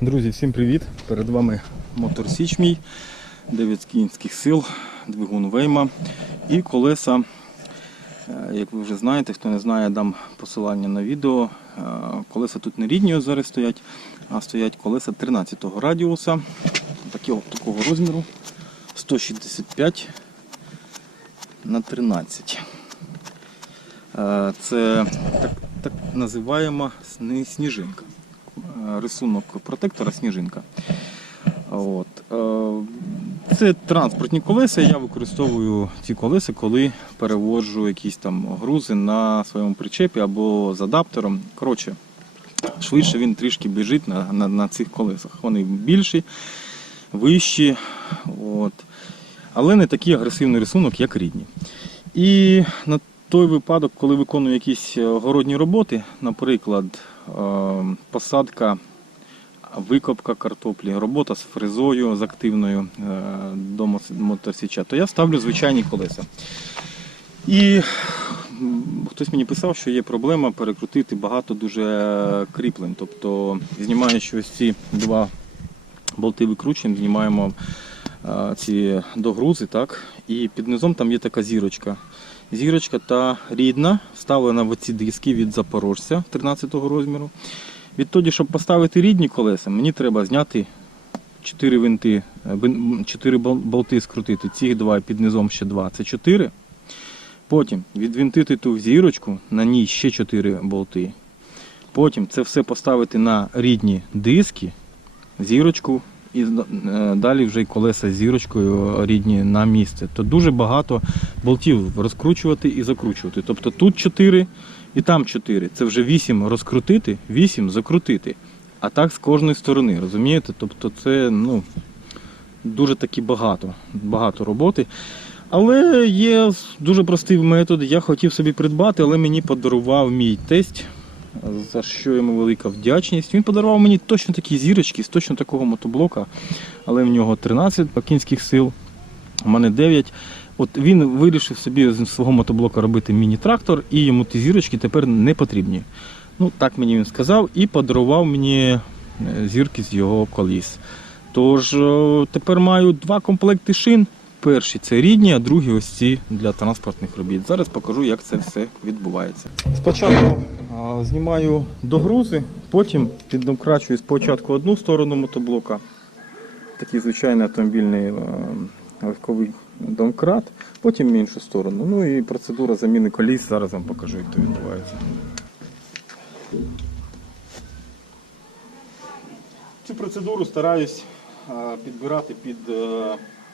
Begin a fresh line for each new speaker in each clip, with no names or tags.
Друзі, всім привіт! Перед вами мотор Січ мій, 9 кінських сил, двигун Вейма і колеса. Е, Як ви вже знаєте, хто не знає, дам посилання на відео. Е, Колеса тут не рідні зараз стоять, а стоять колеса 13-го радіуса, такого, такого розміру 165 на 13. Е, Це так, так називаємо сніжинка. Рисунок протектора сніжинка. От. Е, Це транспортні колеса. Я використовую ці колеса, коли переводжу якісь там грузи на своєму причепі або з адаптером. Коротше, швидше він трішки біжить на, на, на цих колесах. Вони більші, вищі. От. Але не такий агресивний рисунок, як рідні. І на той випадок, коли виконую якісь е, городні роботи, наприклад, е, посадка, викопка картоплі, робота з фрезою, з активною е, до мотосіча, то я ставлю звичайні колеса. І хтось мені писав, що є проблема перекрутити багато дуже кріплень. Тобто, знімаючи ось ці два болти викручуємо, знімаємо ці догрузи, так, і під низом там є така зірочка. Зірочка та рідна, вставлена в оці диски від запорожця 13-го розміру. Відтоді, щоб поставити рідні колеса, мені треба зняти 4 винти, 4 болти скрутити. Ці два під низом ще 2. Це 4. Потім відвинтити ту зірочку, на ній ще 4 болти. Потім це все поставити на рідні диски, зірочку і е, далі вже й колеса з зірочкою рідні на місце. То дуже багато болтів розкручувати і закручувати. Тобто тут 4 і там 4. Це вже 8 розкрутити, 8 закрутити. А так з кожної сторони, розумієте? Тобто це ну, дуже таки багато, багато роботи. Але є дуже простий метод. Я хотів собі придбати, але мені подарував мій тесть, за що йому велика вдячність. Він подарував мені точно такі зірочки з точно такого мотоблока, але в нього 13 кінських сил, у мене 9. От він вирішив собі з свого мотоблока робити міні-трактор, і йому ті зірочки тепер не потрібні. Ну, так мені він сказав, і подарував мені е, зірки з його коліс. Тож е, тепер маю два комплекти шин. Перші це рідні, а другі ось ці для транспортних робіт. Зараз покажу, як це все відбувається. Спочатку знімаю догрузи, потім піддомкрачую спочатку одну сторону мотоблока, такий звичайний автомобільний е, легковий домкрат, потім іншу сторону. Ну і процедура заміни коліс. Зараз вам покажу, як це відбувається. Цю процедуру стараюсь підбирати під.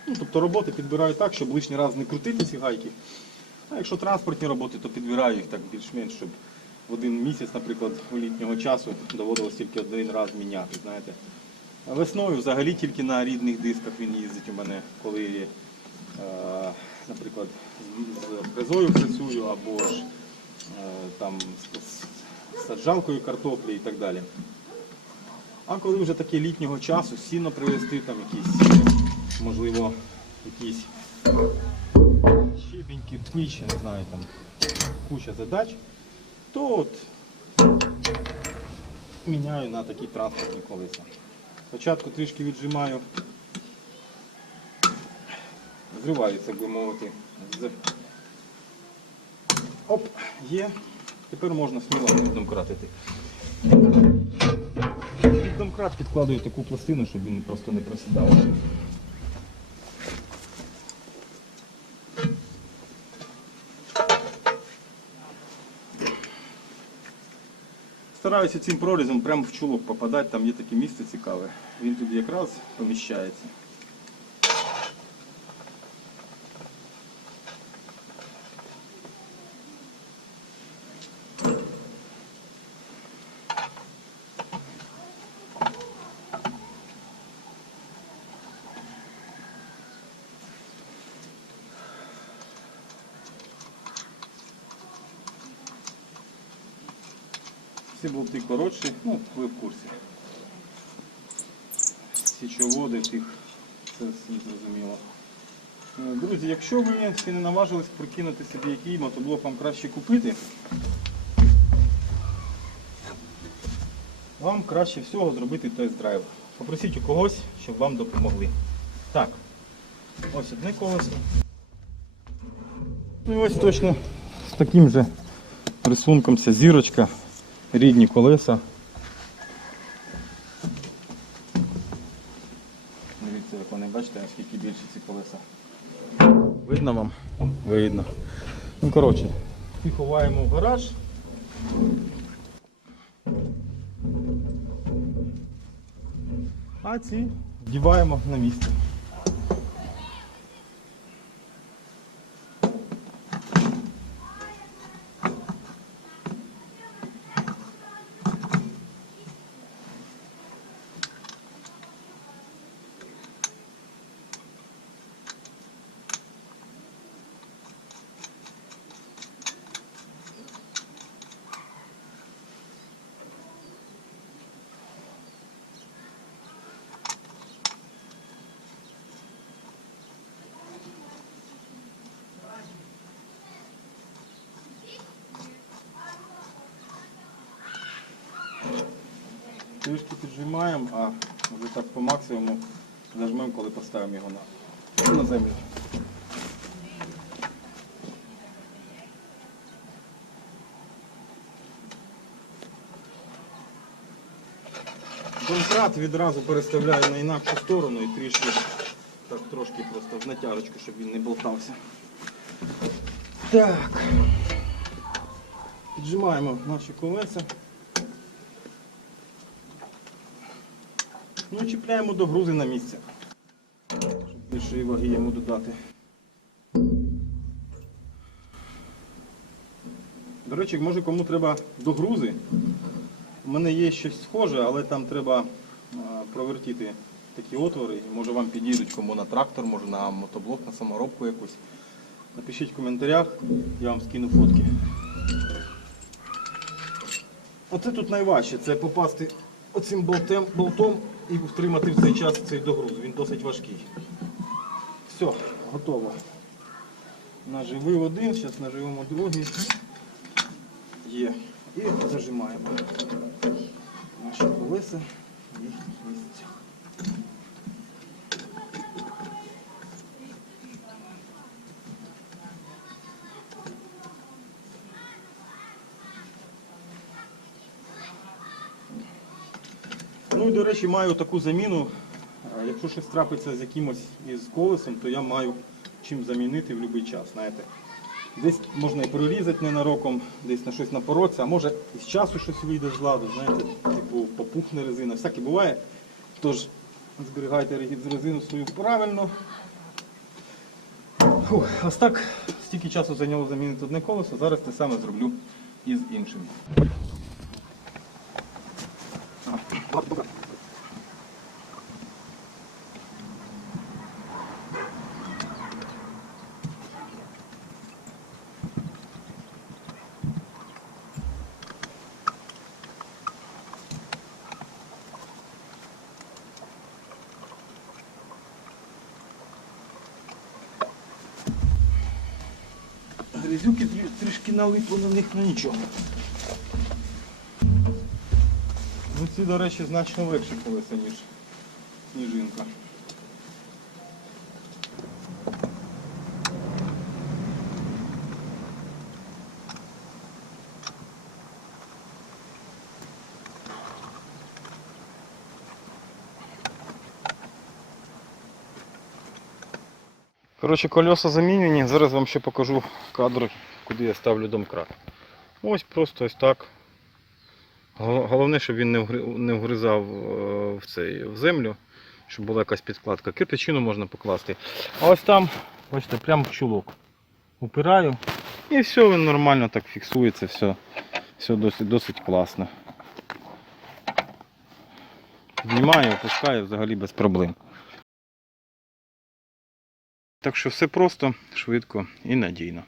Ну, тобто роботи підбираю так, щоб лишній раз не крутити ці гайки. А якщо транспортні роботи, то підбираю їх так більш-менш, щоб в один місяць, наприклад, у літнього часу доводилось тільки один раз міняти. знаєте. Весною взагалі тільки на рідних дисках він їздить у мене, коли, е, наприклад, з, фрезою працюю або ж е, там з саджалкою картоплі і так далі. А коли вже таке літнього часу, сіно привезти, там якісь, можливо, якісь щебіньки, пич, я не знаю, там куча задач, то от міняю на такі транспортні колеса. Спочатку трішки віджимаю, зриваються, як би мовити. Оп, є. Тепер можна сміло домкратити. Під домкрат підкладую таку пластину, щоб він просто не просідав. Стараюся цим прорізом прямо в чулок попадати, там є таке місце цікаве. Він туди якраз поміщається. Всі болти коротші, ну, ви в курсі. Січоводи всіх, це всім зрозуміло. Е, Друзі, якщо ви ще не наважились прикинути собі, який мотоблок вам краще купити, вам краще всього зробити тест-драйв. Попросіть у когось, щоб вам допомогли. Так, ось одне колесо. Ну і ось точно з таким же рисунком ця зірочка, рідні колеса. Дивіться, як вони бачите, наскільки більше ці колеса. Видно вам? Видно. Ну коротше, ці ховаємо в гараж. А ці вдіваємо на місце. Трішки піджимаємо, а вже так по максимуму зажмемо, коли поставимо його на, на землю. Домкрат відразу переставляю на інакшу сторону і трішки так трошки просто в натяжечку, щоб він не болтався. Так. Піджимаємо наші колеса. Ну, чіпляємо до грузи на місце, щоб більшої ваги йому додати. До речі, може кому треба до грузи. У мене є щось схоже, але там треба провертіти такі отвори. Може вам підійдуть кому на трактор, може на мотоблок, на саморобку якусь. Напишіть в коментарях, я вам скину фотки. Оце тут найважче, це попасти оцим болтем, болтом і втримати в цей час цей догруз. Він досить важкий. Все, готово. Наживив один, зараз наживемо другий. Є. І зажимаємо наші колеса і їхніх Ну і до речі, маю таку заміну. Якщо щось трапиться з якимось із колесом, то я маю чим замінити в будь-який час. Знаєте. Десь можна і прорізати ненароком, десь на щось напоротися, а може і з часу щось вийде з ладу, знаєте, типу попухне резина. Всяке буває. Тож зберігайте резину свою правильно. Фух, ось так стільки часу зайняло замінити одне колесо, зараз те саме зроблю і з іншим. Грязюки трішки налипло на них, ну нічого. Ну ці, до речі, значно легші колеса, ніж сніжинка. Коротше, колеса замінені. Зараз вам ще покажу кадр, куди я ставлю домкрат. Ось просто ось так. Головне, щоб він не вгризав е, в, цей, в землю, щоб була якась підкладка. Кирпичину можна покласти. А ось там, бачите, прямо в чулок. Упираю і все, він нормально так фіксується, все, все досить, досить класно. Знімаю, опускаю взагалі без проблем. Так що все просто, швидко і надійно.